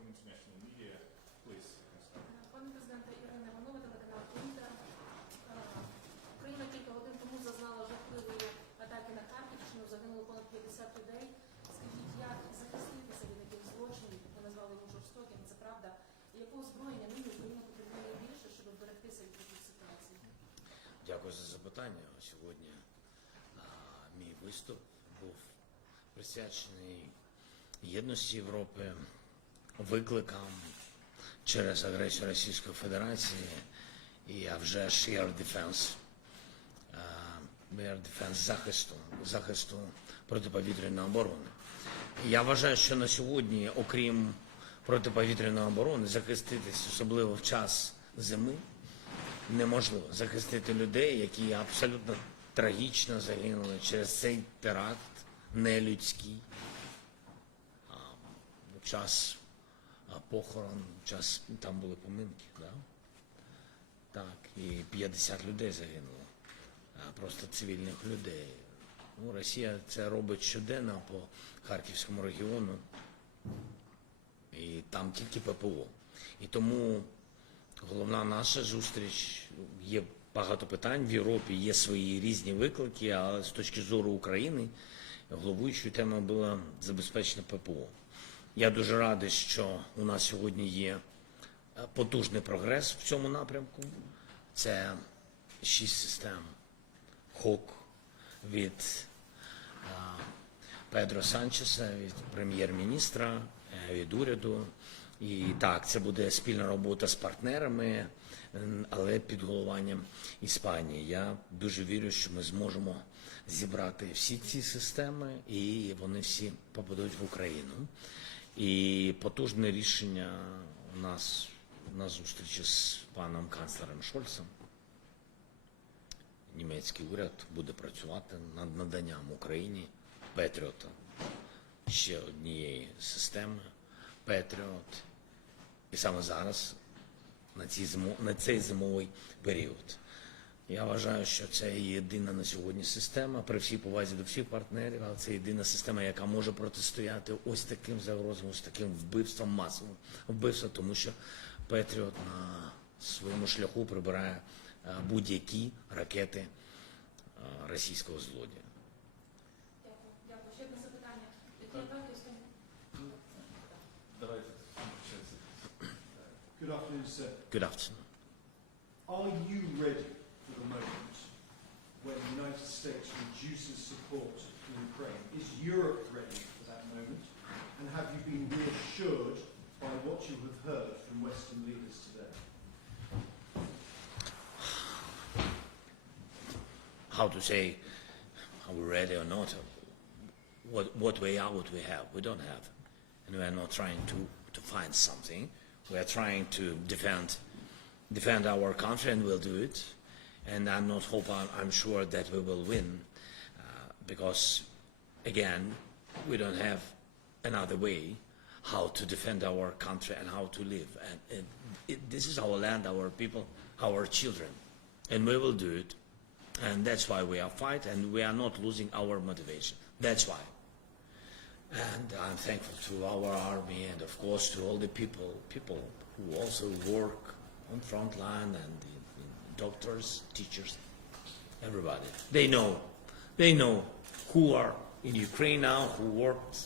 from international media. Please. Пане президенте, Ірина Іванова, телеканал Інтер. Україна кілька годин тому зазнала жахливої атаки на Харківщину, загинуло понад 50 людей. Скажіть, як захиститися від таких злочинів, ви назвали його жорстоким, це правда? І якого зброєння нині Україна потребує найбільше, щоб вберегтися від таких ситуацій? Дякую за запитання. Сьогодні мій виступ був присвячений єдності Європи, викликам через агресію Російської Федерації і, а вже ж, air defense, захисту протиповітряної оборони. Я вважаю, що на сьогодні, окрім протиповітряної оборони, захиститись, особливо в час зими, неможливо. Захистити людей, які абсолютно трагічно загинули через цей теракт, нелюдський, в час похорон, час, там були поминки, да? Так, і 50 людей загинуло, просто цивільних людей. Ну, Росія це робить щоденно по Харківському регіону, і там тільки ППО. І тому головна наша зустріч, є багато питань в Європі, є свої різні виклики, але з точки зору України головуючою темою була забезпечення ППО. Я дуже радий, що у нас сьогодні є потужний прогрес в цьому напрямку. Це 6 систем ХОК від Педро Санчеса, від прем'єр-міністра, від уряду. І так, це буде спільна робота з партнерами, але під головуванням Іспанії. Я дуже вірю, що ми зможемо зібрати всі ці системи, і вони всі попадуть в Україну. І потужне рішення у нас на зустрічі з паном канцлером Шольцем. Німецький уряд буде працювати над наданням Україні Петріота, ще однієї системи Петріот. І саме зараз, на цей зимовий період. Я вважаю, що це єдина на сьогодні система, при всій повазі до всіх партнерів, але це єдина система, яка може протистояти ось таким загрозам, ось таким вбивствам, масовим вбивствам, тому що Петріот на своєму шляху прибирає будь-які ракети російського злодія. Дякую. Дякую. Ще одне запитання. Які атаки останні? Давайте. Good afternoon, sir. Good afternoon. Are you ready for the moment when the United States reduces support to Ukraine? Is Europe ready for that moment? And have you been reassured by what you have heard from Western leaders today? How to say, are we ready or not? What way out we have? We don't have. And we are not trying to find something. We are trying to defend our country, and we'll do it. And I'm sure that we will win, because, again, we don't have another way how to defend our country and how to live. And this is our land, our people, our children, and we will do it. And that's why we are fighting, and we are not losing our motivation. That's why. And I'm thankful to our army and, of course, to all the people who also work on front line, and the doctors, teachers, everybody. They know who are in Ukraine now, who worked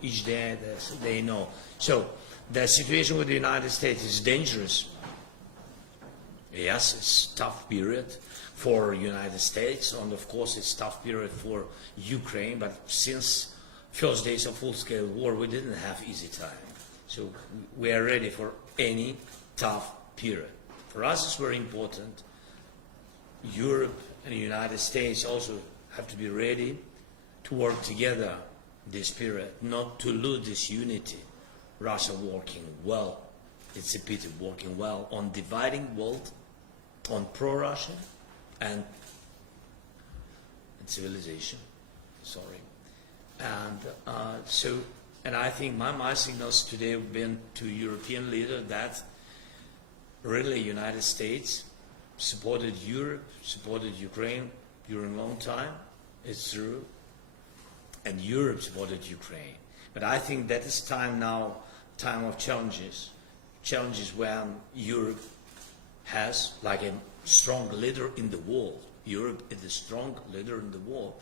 each day. They know. So the situation with the United States is dangerous. Yes, it's a tough period for United States, and of course it's a tough period for Ukraine, but since first days of full-scale war, we didn't have easy time. So we are ready for any tough period. For us, it's very important. Europe and the United States also have to be ready to work together this period, not to lose this unity. Russia working well, it's a pity, working well on dividing world, on pro-Russia and civilization. Sorry. And I think my signals today have been to European leaders that really United States supported Europe, supported Ukraine during a long time. It's true. And Europe supported Ukraine. But I think that it's time now time of challenges, challenges when Europe has like a strong leader in the world. Europe is a strong leader in the world.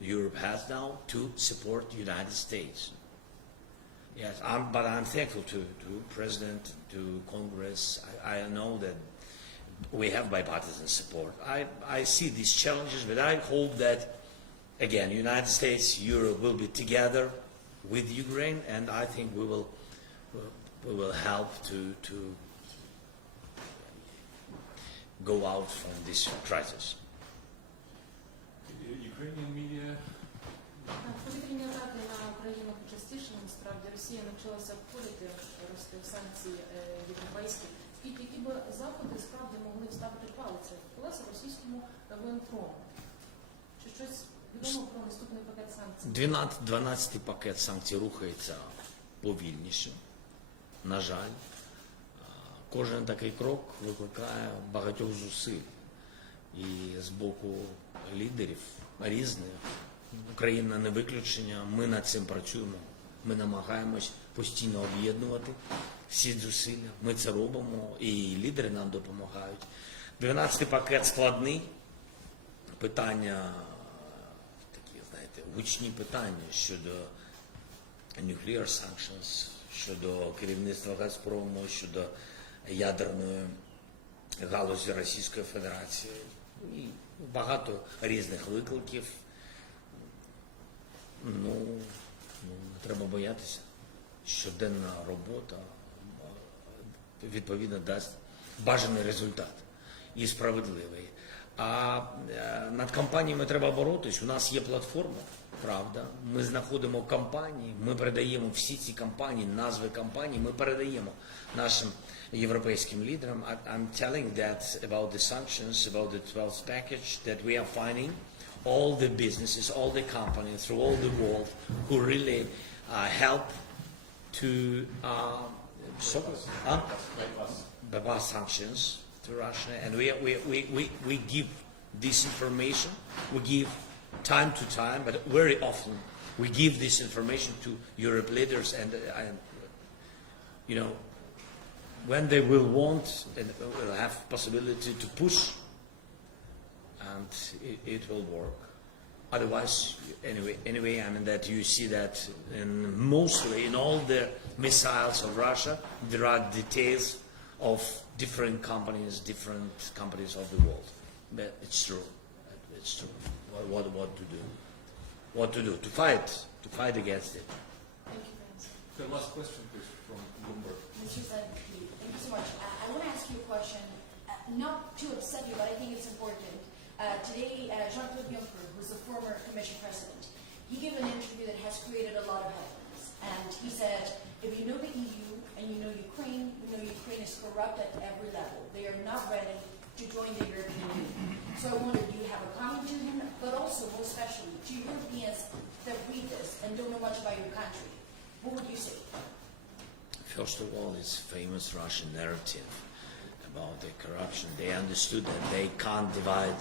Europe has now to support the United States. Yes, but I'm thankful to President, to Congress. I know that we have bipartisan support. I see these challenges, but I hope that, again, United States, Europe will be together with Ukraine, and I think we will help to go out from this crisis. Ukrainian media. Повітряні атаки на Україну частіше, насправді, Росія навчилася обходити рости санкції європейські. Які б заходи справді могли вставити палиця в колеса російському воєнкому? Чи щось відомо про наступний пакет санкцій? 12-й пакет санкцій рухається повільніше. На жаль, кожен такий крок викликає багатьох зусиль. І з боку лідерів різних, Україна не виключення, ми над цим працюємо. Ми намагаємось постійно об'єднувати всі зусилля. Ми це робимо, і лідери нам допомагають. 12-й пакет складний. Питання, такі, знаєте, гучні питання щодо nuclear sanctions, щодо керівництва Газпрому, щодо ядерної галузі Російської Федерації. І багато різних викликів. Ну, не треба боятися. Щоденна робота відповідно дасть бажаний результат і справедливий. А над компаніями треба боротись. У нас є платформа, правда. Ми знаходимо компанії, ми передаємо всі ці компанії, назви компаній, ми передаємо нашим європейським лідерам. I'm telling that about the sanctions, about the 12th package, that we are finding all the businesses, all the companies through all the world who really help to bypass sanctions to Russia, and we give this information. We give time to time, but very often we give this information to Europe leaders, and you know, when they will want and will have possibility to push, and it will work. Otherwise, anyway, I mean that you see that mostly in all the missiles of Russia, there are details of different companies of the world. But it's true. It's true. What to do? What to do? To fight against it. Thank you, Francis. The last question, please, from Bloomberg. Mr. Zedke, thank you so much. I want to ask you a question, not to upset you, but I think it's important. Today, Jean-Claude Juncker, who's the former Commission President, he gave an interview that has created a lot of headlines. And he said, if you know the EU and you know Ukraine Ukraine is corrupt at every level. They are not ready to join the European Union. So I wonder, do you have a comment to him, but also, more especially, to Europeans that read this and don't know much about your country? What would you say? First of all, this famous Russian narrative about the corruption. They understood that they can't divide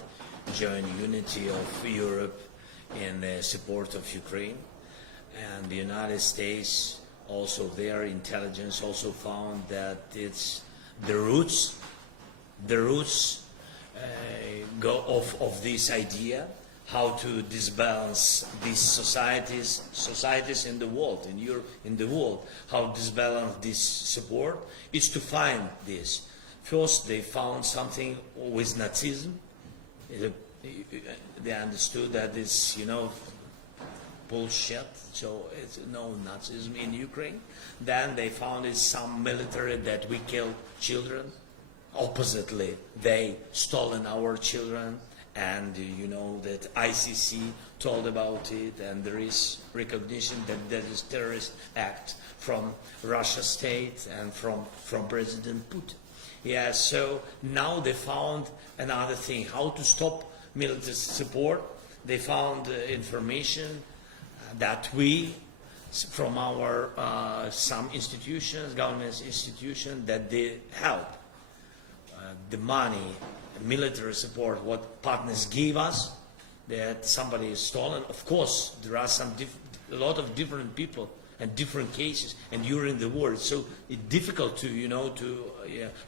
joint unity of Europe in the support of Ukraine. And the United States, also their intelligence also found that it's the roots of this idea, how to disbalance these societies in the world, in the world, how to disbalance this support, is to find this. First, they found something with Nazism. They understood that it's, bullshit, so it's no Nazism in Ukraine. Then they found it's some military that we killed children. Oppositely, they stolen our children, and that ICC told about it, and there is recognition that there is terrorist act from Russia state and from President Putin. Yeah, so now they found another thing, how to stop military support. They found information that we, from our some institutions, government institutions, that they help the money, military support, what partners gave us, that somebody is stolen. Of course, there are a lot of different people and different cases, and during the war, it's so difficult to,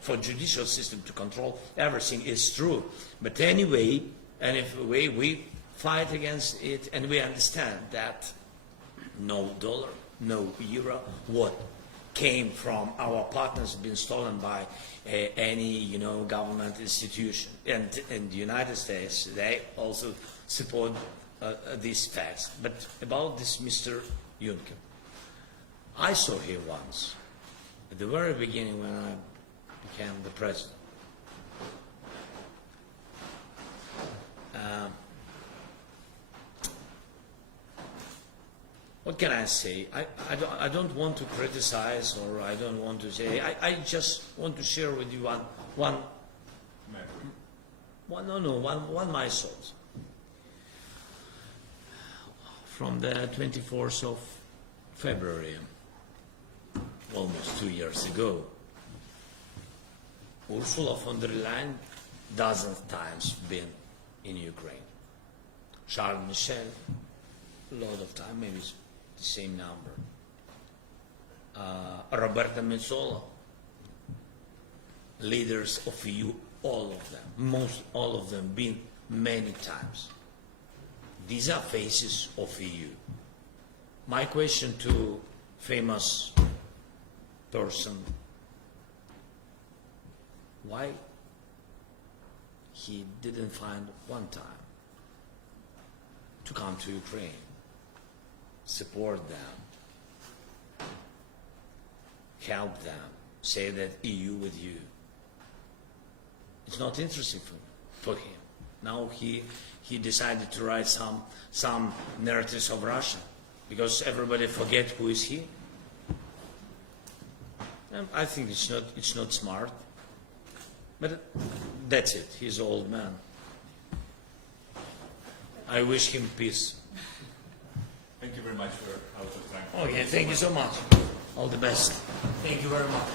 for judicial system to control everything. Is true, but anyway, we fight against it, and we understand that no dollar, no euro, what came from our partners been stolen by any government institution, and in the United States they also support these facts. But about this Mr. Juncker, I saw him once at the very beginning when I became the president. What can I say? I don't want to criticize, or I don't want to say. I just want to share with you one my thoughts. From the 24th of February, almost 2 years ago, Ursula von der Leyen dozens times been in Ukraine. Charles Michel, a lot of time, maybe it's the same number. Roberta Metsola, leaders of EU, all of them, all of them, been many times. These are faces of EU. My question to famous person, why he didn't find one time to come to Ukraine, support them, help them, say that EU with you. It's not interesting for him. Now he decided to write some narratives of Russia, because everybody forget who is he. And I think it's not smart. But that's it. He's an old man. I wish him peace. Thank you very much. We're out of time. Okay, thank you so much. All the best. Thank you very much.